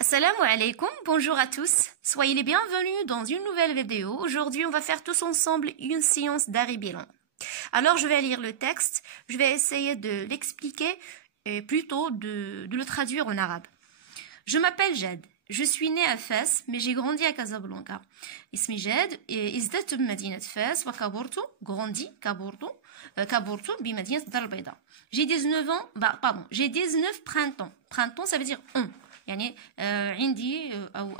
Assalamu alaikum, bonjour à tous, soyez les bienvenus dans une nouvelle vidéo. Aujourd'hui on va faire tous ensemble une séance d'Arabe Bilan. Alors je vais lire le texte, je vais essayer de l'expliquer et plutôt de le traduire en arabe. Je m'appelle Jad, je suis née à Fès mais j'ai grandi à Casablanca. اسمي جاد ازددت بمدينة فاس وكبرت grandi كبرت بمدينة الدار البيضاء. J'ai 19 ans, pardon, j'ai 19 printemps. Printemps ça veut dire on. يعني عندي أو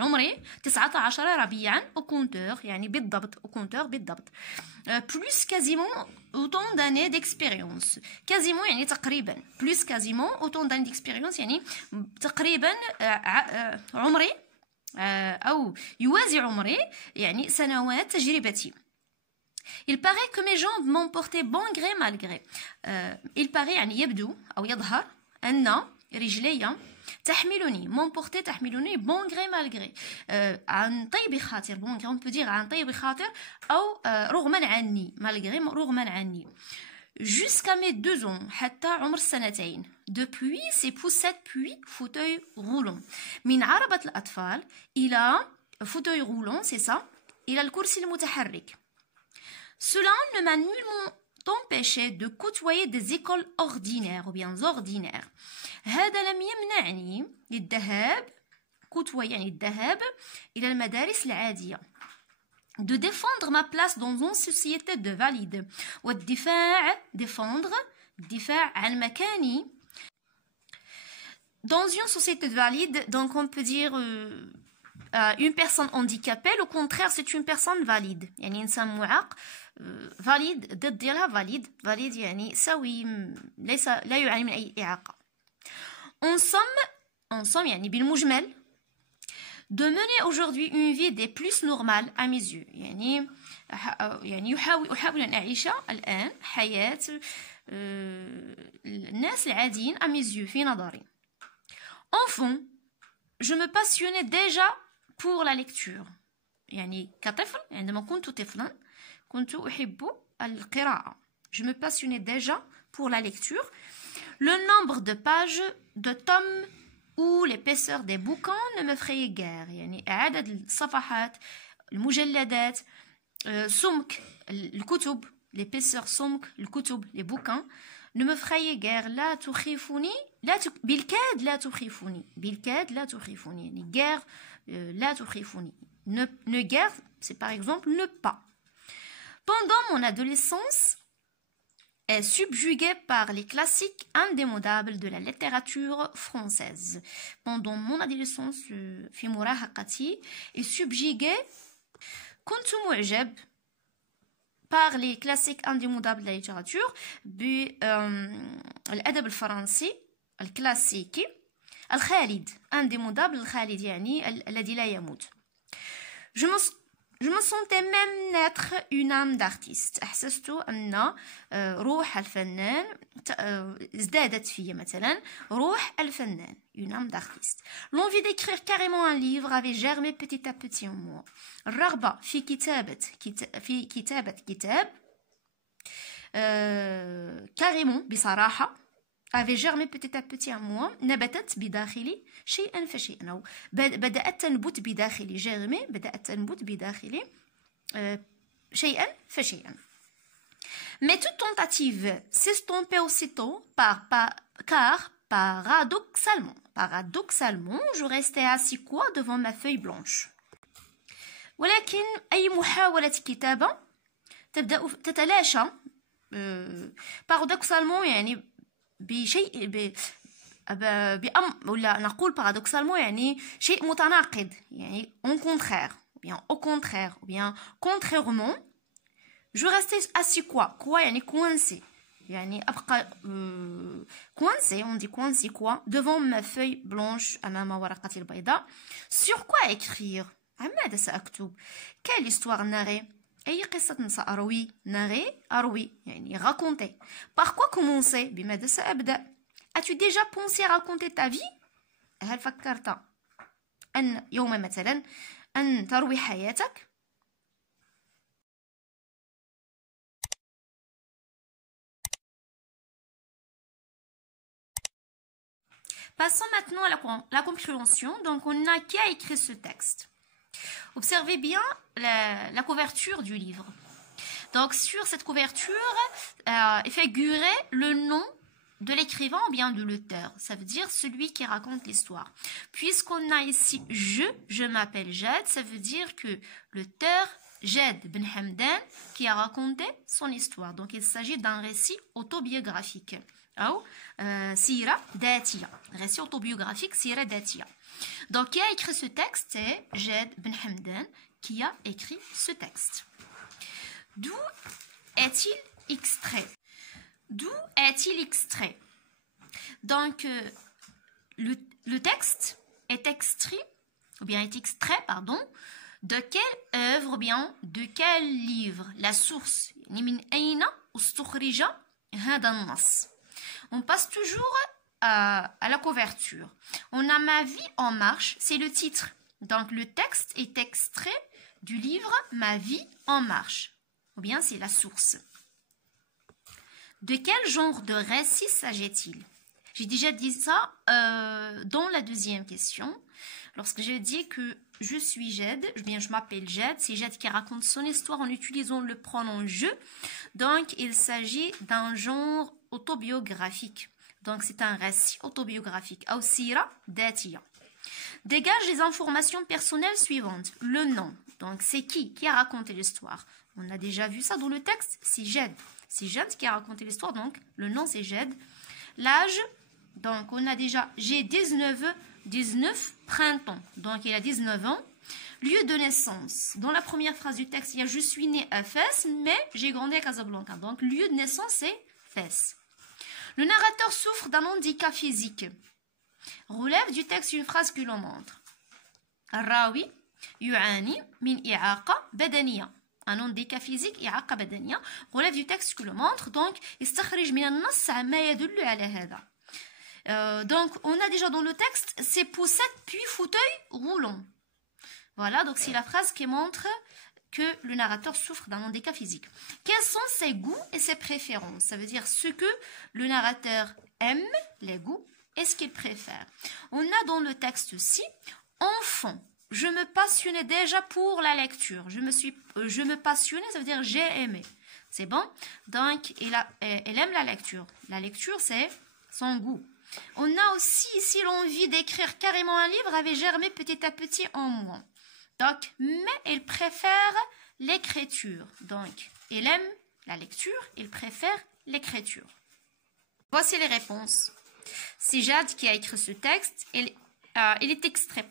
عمري 19 ربيعا au compteur يعني بالضبط au compteur بالضبط. Plus quasiment autant d'années d'expérience. Quasiment يعني تقريبا. Plus quasiment autant d'années d'expérience يعني تقريبا عمري أو يوازي عمري يعني سنوات تجربتي. Il paraît que mes jambes m'ont porté bon gré mal gré. Il paraît يعني يبدو أو يظهر أن رجلي تحملني m'emporter تحملني bon gré mal gré عن طيب خاطر bon gré on peut dire عن طيب خاطر أو رغما عني malgré رغما عني jusqu'à mes 2 ans حتى عمر السنتين depuis ces poussettes puis fauteuil roulant من عربة الأطفال إلى fauteuil roulant c'est ça إلى الكرسي المتحرك. Cela ne m'a nullement empêché de côtoyer des écoles ordinaires ou bien ordinaires. هذا لم يمنعني للذهاب كوتوي يعني الذهاب إلى المدارس العادية. De défendre ma place dans une société de valides. والدفاع défendre الدفاع عن مكاني dans une société de valides, donc on peut dire une personne handicapée, au contraire c'est une personne valide. يعني إنسان معاق valide ضد ديالها valide يعني سوي ليس لا يعاني من أي إعاقة. En somme يعني بالمجمل de mener aujourd'hui une vie des plus normales à mes yeux يعني أحاول أن أعيش الآن حياة الناس العاديين à mes yeux في نظري. Enfant, je me passionnais déjà pour la lecture يعني كطفل عندما كنت طفلا كنت أحب القراءة. Je me passionnais déjà pour la lecture. Le nombre de pages, de tomes ou l'épaisseur des bouquins ne me frayait guère. يعني عدد الصفحات المجلدات سمك الكتب l'épaisseur سمك الكتب les bouquins ne me frayait guère. لا تخيفني بالكاد لا تخيفني لا تخيفني يعني guère لا تخيفني ne guère c'est par exemple ne pas. Pendant mon adolescence est subjuguée par les classiques indémodables de la littérature française. Pendant mon adolescence, في مراهقتي est subjuguée كنت معجب par les classiques indémodables de la littérature بالأدب الفرنسي الكلاسيكي الخالد indémodable الخالد يعني الذي لا يموت. Je me sentais même naître une âme d'artiste. أحسست أن روح الفنان ازدادت في مثلا روح الفنان une âme d'artiste. L'envie d'écrire carrément un livre avait germé petit à petit en moi. الرغبة في كتابة كتاب carrément بصراحة avait germé petit à petit en moi. نبتت بداخلي شيئا فشيئا أو بدأت تنبت بداخلي germer بدأت تنبت بداخلي شيئا فشيئا. Mais toute tentative s'estompait aussitôt car paradoxalement je restais assis quoi devant ma feuille blanche. ولكن أي محاولة كتابة تبدأ تتلاشى paradoxalement يعني بشيء ولا نقول paradoxalement يعني شيء متناقض يعني au contraire ou bien contrairement je restais assis quoi يعني coincé يعني أبقى coincé on dit coincé quoi devant ma feuille blanche أمام ورقتي البيضاء. Sur quoi écrire عن ماذا سأكتب quelle histoire narrer أي قصة سأروي أروي يعني raconter. Par quoi commencer بماذا سأبدأ. As-tu déjà pensé à raconter ta vie هل فكرت أن يوما مثلا أن تروي حياتك. Passons maintenant à la compréhension. Donc, on a qui a écrit ce texte. Observez bien la couverture du livre. Donc, sur cette couverture est figuré le nom de l'écrivain ou bien de l'auteur. Ça veut dire celui qui raconte l'histoire. Puisqu'on a ici je m'appelle Jad, ça veut dire que l'auteur Jad Ben Hamdan qui a raconté son histoire. Donc, il s'agit d'un récit autobiographique. Ou Sira Datiya. Récit autobiographique Sira Datiya. Donc, qui a écrit ce texte? C'est Jad Ben Hamdan qui a écrit ce texte. D'où est-il extrait? D'où est-il extrait? Donc, le texte est extrait, de quelle œuvre ou bien de quel livre? La source. On passe toujours à la couverture. On a Ma vie en marche, c'est le titre. Donc, le texte est extrait du livre Ma vie en marche. Ou bien, c'est la source. De quel genre de récit s'agit-il? J'ai déjà dit ça dans la deuxième question. Lorsque j'ai dit que je suis Jad, je m'appelle Jad, c'est Jad qui raconte son histoire en utilisant le pronom je. Donc, il s'agit d'un genre autobiographique. Donc, c'est un récit autobiographique. Ou Sira Datiya. Dégage les informations personnelles suivantes. Le nom. Donc, c'est qui a raconté l'histoire? On a déjà vu ça dans le texte. C'est Jad. C'est Jad qui a raconté l'histoire. Donc, le nom, c'est Jad. L'âge. Donc, on a déjà j'ai 19 printemps. Donc, il a 19 ans. Lieu de naissance. Dans la première phrase du texte, il y a je suis né à Fès, mais j'ai grandi à Casablanca. Donc, lieu de naissance, c'est Fès. Le narrateur souffre d'un handicap physique. Relève du texte une phrase que l'on montre. Rawi yu'ani min i'aqa badaniya. Un handicap physique, i'aqa badaniya. Relève du texte que l'on montre. Donc, istakhrij min an-nass ma yadullu ala hada. Donc, on a déjà dans le texte, c'est poussette puis fauteuil roulant. Voilà, donc c'est la phrase qui montre que le narrateur souffre d'un handicap physique. Quels sont ses goûts et ses préférences? Ça veut dire ce que le narrateur aime, les goûts, et ce qu'il préfère. On a dans le texte aussi, enfant, je me passionnais déjà pour la lecture. Je me passionnais, ça veut dire j'ai aimé. C'est bon? Donc, elle aime la lecture. La lecture, c'est son goût. On a aussi ici l'envie d'écrire carrément un livre avait germé petit à petit en moi. Donc, mais il préfère l'écriture. Donc, il aime la lecture, il préfère l'écriture. Voici les réponses. C'est Jad qui a écrit ce texte. Il est extrait,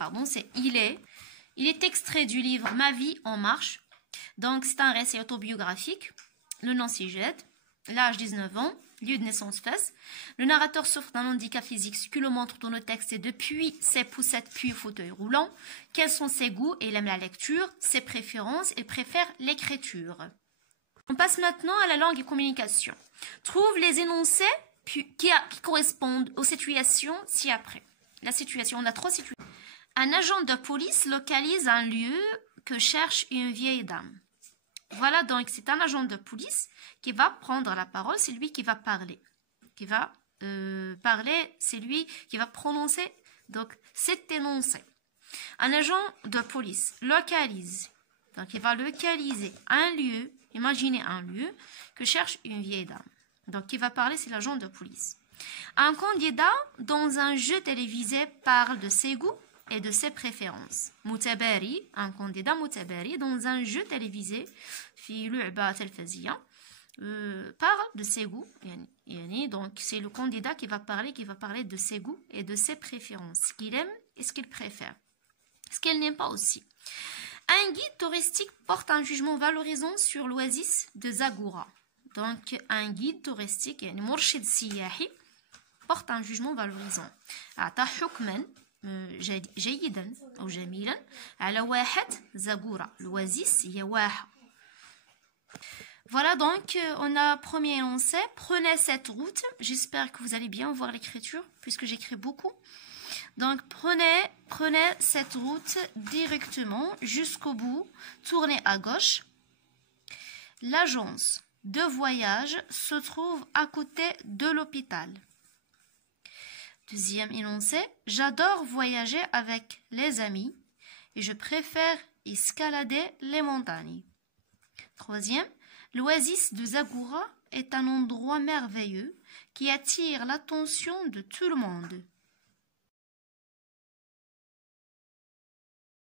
il est extrait du livre Ma vie en marche. Donc, c'est un récit autobiographique. Le nom, c'est Jad. L'âge, 19 ans. Lieu de naissance, Fès. Le narrateur souffre d'un handicap physique, ce que l'on montre dans le texte, et depuis ses poussettes puis fauteuil roulant. Quels sont ses goûts? Il aime la lecture. Ses préférences, il préfère l'écriture. On passe maintenant à la langue et communication. Trouve les énoncés qui correspondent aux situations ci-après. La situation, on a 3 situations. Un agent de police localise un lieu que cherche une vieille dame. Voilà, donc c'est un agent de police qui va prendre la parole, c'est lui qui va parler. C'est lui qui va prononcer donc cet énoncé. Un agent de police localise, donc il va localiser un lieu, imaginez un lieu que cherche une vieille dame. Donc qui va parler, c'est l'agent de police. Un candidat dans un jeu télévisé parle de ses goûts et de ses préférences. Mutabari, un candidat mutabari dans un jeu télévisé, parle de ses goûts. Donc c'est le candidat qui va parler de ses goûts et de ses préférences, ce qu'il aime et ce qu'il préfère, ce qu'il n'aime pas aussi. Un guide touristique porte un jugement valorisant sur l'oasis de Zagora. Donc un guide touristique, مرشد سياحي, porte un jugement valorisant. أعطى حكما جيدا أو جميلا على واحة زاغورا. l'oasis هي واحة. Voilà, donc on a premier énoncé. Prenez cette route. J'espère que vous allez bien voir l'écriture puisque j'écris beaucoup. Donc prenez cette route directement jusqu'au bout. Tournez à gauche. L'agence de voyage se trouve à côté de l'hôpital. Deuxième énoncé, j'adore voyager avec les amis et je préfère escalader les montagnes. Troisième, l'oasis de Zagora est un endroit merveilleux qui attire l'attention de tout le monde.